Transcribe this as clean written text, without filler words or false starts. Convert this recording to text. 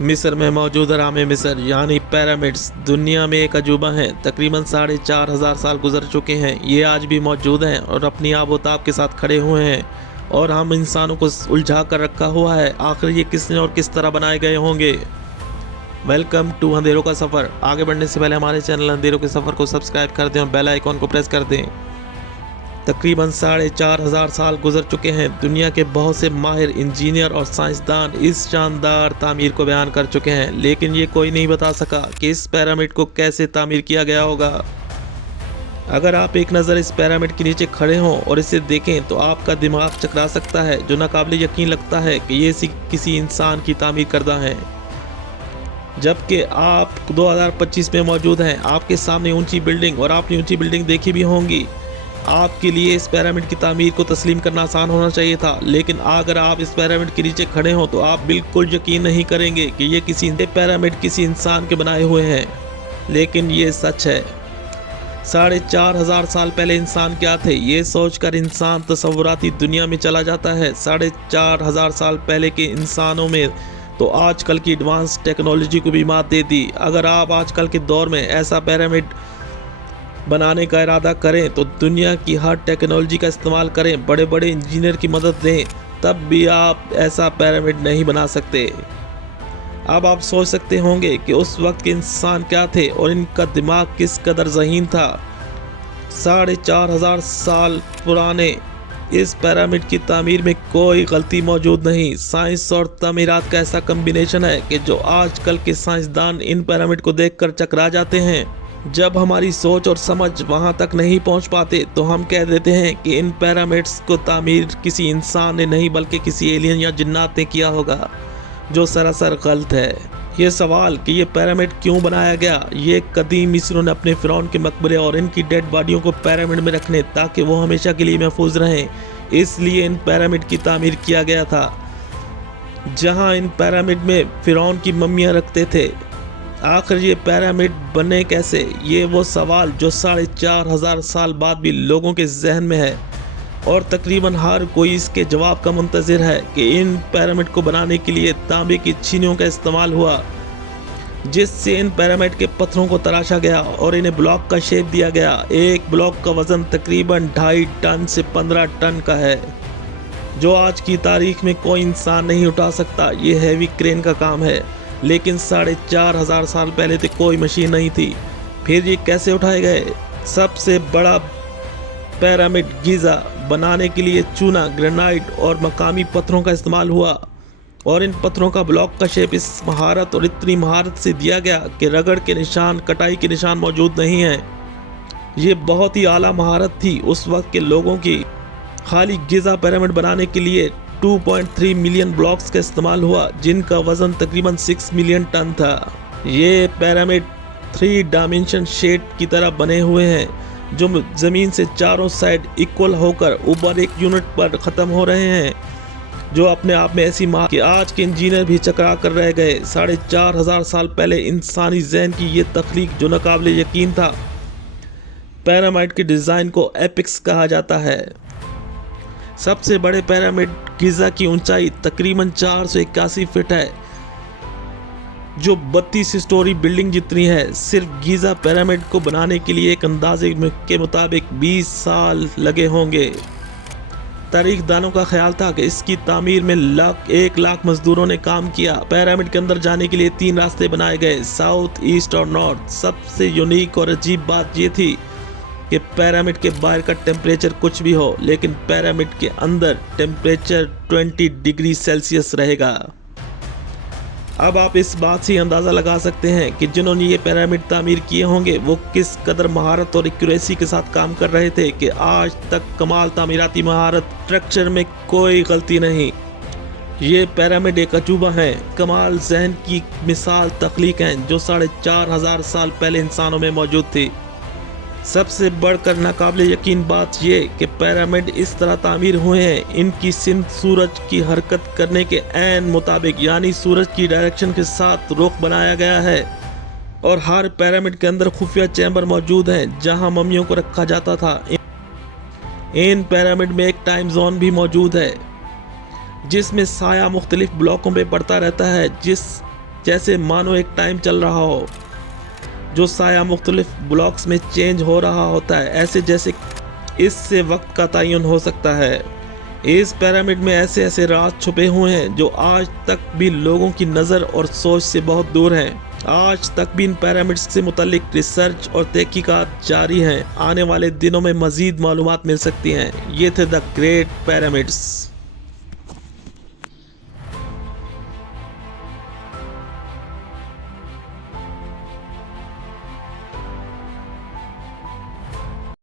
मिस्र में मौजूद हराम मिस्र यानी पिरामिड्स दुनिया में एक अजूबा हैं। तकरीबन 4,500 साल गुजर चुके हैं। ये आज भी मौजूद हैं और अपनी आबोताब के साथ खड़े हुए हैं और हम इंसानों को उलझा कर रखा हुआ है। आखिर ये किसने और किस तरह बनाए गए होंगे। वेलकम टू अंधेरों का सफ़र। आगे बढ़ने से पहले हमारे चैनल अंधेरों के सफ़र को सब्सक्राइब कर दें और बेल आइकॉन को प्रेस कर दें। तकरीबन 4,500 साल गुजर चुके हैं। दुनिया के बहुत से माहिर इंजीनियर और साइंसदान इस शानदार तामीर को बयान कर चुके हैं, लेकिन ये कोई नहीं बता सका कि इस पिरामिड को कैसे तामीर किया गया होगा। अगर आप एक नज़र इस पिरामिड के नीचे खड़े हों और इसे देखें तो आपका दिमाग चकरा सकता है, जो नाकाबिल यकीन लगता है कि ये किसी इंसान की तामीर करदा है। जबकि आप 2025 में मौजूद हैं। आपके सामने ऊंची बिल्डिंग और आपने ऊंची बिल्डिंग देखी भी होंगी। आपके लिए इस पिरामिड की तामीर को तस्लीम करना आसान होना चाहिए था, लेकिन अगर आप इस पिरामिड के नीचे खड़े हों तो आप बिल्कुल यकीन नहीं करेंगे कि ये पिरामिड किसी इंसान के बनाए हुए हैं। लेकिन ये सच है। 4,500 साल पहले इंसान क्या थे, ये सोचकर इंसान तसव्वुराती दुनिया में चला जाता है। 4,500 साल पहले के इंसानों में तो आजकल की एडवांस टेक्नोलॉजी को भी मात दे दी। अगर आप आजकल के दौर में ऐसा पिरामिड बनाने का इरादा करें तो दुनिया की हर टेक्नोलॉजी का इस्तेमाल करें, बड़े बड़े इंजीनियर की मदद लें, तब भी आप ऐसा पिरामिड नहीं बना सकते। अब आप सोच सकते होंगे कि उस वक्त के इंसान क्या थे और इनका दिमाग किस कदर ज़हीन था। 4,500 साल पुराने इस पिरामिड की तामीर में कोई गलती मौजूद नहीं। साइंस और तामीरात का ऐसा कम्बिनेशन है कि जो आजकल के साइंसदान इन पिरामिड को देखकर चकरा जाते हैं। जब हमारी सोच और समझ वहां तक नहीं पहुंच पाते तो हम कह देते हैं कि इन पिरामिड्स को तामीर किसी इंसान ने नहीं बल्कि किसी एलियन या जिन्नात ने किया होगा, जो सरासर गलत है। ये सवाल कि ये पिरामिड क्यों बनाया गया, ये कदीम मिस्रियों ने अपने फिरौन के मकबरे और इनकी डेड बॉडियों को पिरामिड में रखने ताकि वो हमेशा के लिए महफूज रहें, इसलिए इन पिरामिड की तामीर किया गया था। जहाँ इन पिरामिड में फिरौन की मम्मियाँ रखते थे। आखिर ये पिरामिड बने कैसे, ये वो सवाल जो 4,500 साल बाद भी लोगों के जहन में है और तकरीबन हर कोई इसके जवाब का मुंतज़िर है कि इन पिरामिड को बनाने के लिए तांबे की छीनियों का इस्तेमाल हुआ, जिससे इन पिरामिड के पत्थरों को तराशा गया और इन्हें ब्लॉक का शेप दिया गया। एक ब्लॉक का वज़न तकरीबन 2.5 टन से 15 टन का है, जो आज की तारीख में कोई इंसान नहीं उठा सकता। ये हैवी क्रेन का काम है, लेकिन 4,500 साल पहले तो कोई मशीन नहीं थी। फिर ये कैसे उठाए गए। सबसे बड़ा पिरामिड गीज़ा बनाने के लिए चूना, ग्रेनाइट और मकामी पत्थरों का इस्तेमाल हुआ और इन पत्थरों का ब्लॉक का शेप इस महारत और इतनी महारत से दिया गया कि रगड़ के निशान, कटाई के निशान मौजूद नहीं हैं। ये बहुत ही आला महारत थी उस वक्त के लोगों की। खाली गीज़ा पिरामिड बनाने के लिए 2.3 मिलियन ब्लॉक्स का इस्तेमाल हुआ, जिनका वजन तकरीबन 6 मिलियन टन था। ये पिरामिड 3 डायमेंशन शेड की तरह बने हुए हैं, जो ज़मीन से चारों साइड इक्वल होकर ऊपर एक यूनिट पर ख़त्म हो रहे हैं, जो अपने आप में ऐसी माँ कि आज के इंजीनियर भी चकरा कर रह गए। 4,500 साल पहले इंसानी जहन की ये तख्लीक जो नाकाबिल यकीन था। पिरामिड के डिज़ाइन को एपिक्स कहा जाता है। सबसे बड़े पिरामिड गीज़ा की ऊंचाई तकरीबन 481 फीट है, जो 32 स्टोरी बिल्डिंग जितनी है। सिर्फ गीज़ा पिरामिड को बनाने के लिए एक अंदाजे के मुताबिक 20 साल लगे होंगे। तारीख दानों का ख्याल था कि इसकी तामीर में 1 लाख मजदूरों ने काम किया। पिरामिड के अंदर जाने के लिए 3 रास्ते बनाए गए, साउथ, ईस्ट और नॉर्थ। सबसे यूनिक और अजीब बात ये थी कि पिरामिड के बाहर का टेम्परेचर कुछ भी हो, लेकिन पिरामिड के अंदर टेम्परेचर 20 डिग्री सेल्सियस रहेगा। अब आप इस बात से अंदाज़ा लगा सकते हैं कि जिन्होंने ये पिरामिड तामीर किए होंगे वो किस कदर महारत और एक्यूरेसी के साथ काम कर रहे थे कि आज तक कमाल तामीराती महारत, स्ट्रक्चर में कोई गलती नहीं। ये पिरामिड एक अजूबा है, कमाल जहन की मिसाल तख्लीक हैं, जो 4,500 साल पहले इंसानों में मौजूद थी। सबसे बढ़कर नाकाबिल यकीन बात ये कि पिरामिड इस तरह तामीर हुए हैं, इनकी सिमत सूरज की हरकत करने के ऐन मुताबिक, यानी सूरज की डायरेक्शन के साथ रुख बनाया गया है। और हर पिरामिड के अंदर खुफिया चैम्बर मौजूद हैं, जहां मम्मियों को रखा जाता था। इन पिरामिड में एक टाइम जोन भी मौजूद है, जिसमें साया मुख्तलिफ ब्लॉकों पे पड़ता रहता है, जैसे मानो एक टाइम चल रहा हो, जो साया मुख्तलिफ ब्लॉक्स में चेंज हो रहा होता है, ऐसे जैसे इससे वक्त का तयन हो सकता है। इस पिरामिड में ऐसे ऐसे राज छुपे हुए हैं जो आज तक भी लोगों की नज़र और सोच से बहुत दूर हैं। आज तक भी इन पिरामिड्स से मुतल्लिक रिसर्च और तहकीकात जारी हैं। आने वाले दिनों में मज़ीद मालूमात मिल सकती हैं। ये थे द ग्रेट पिरामिड्स।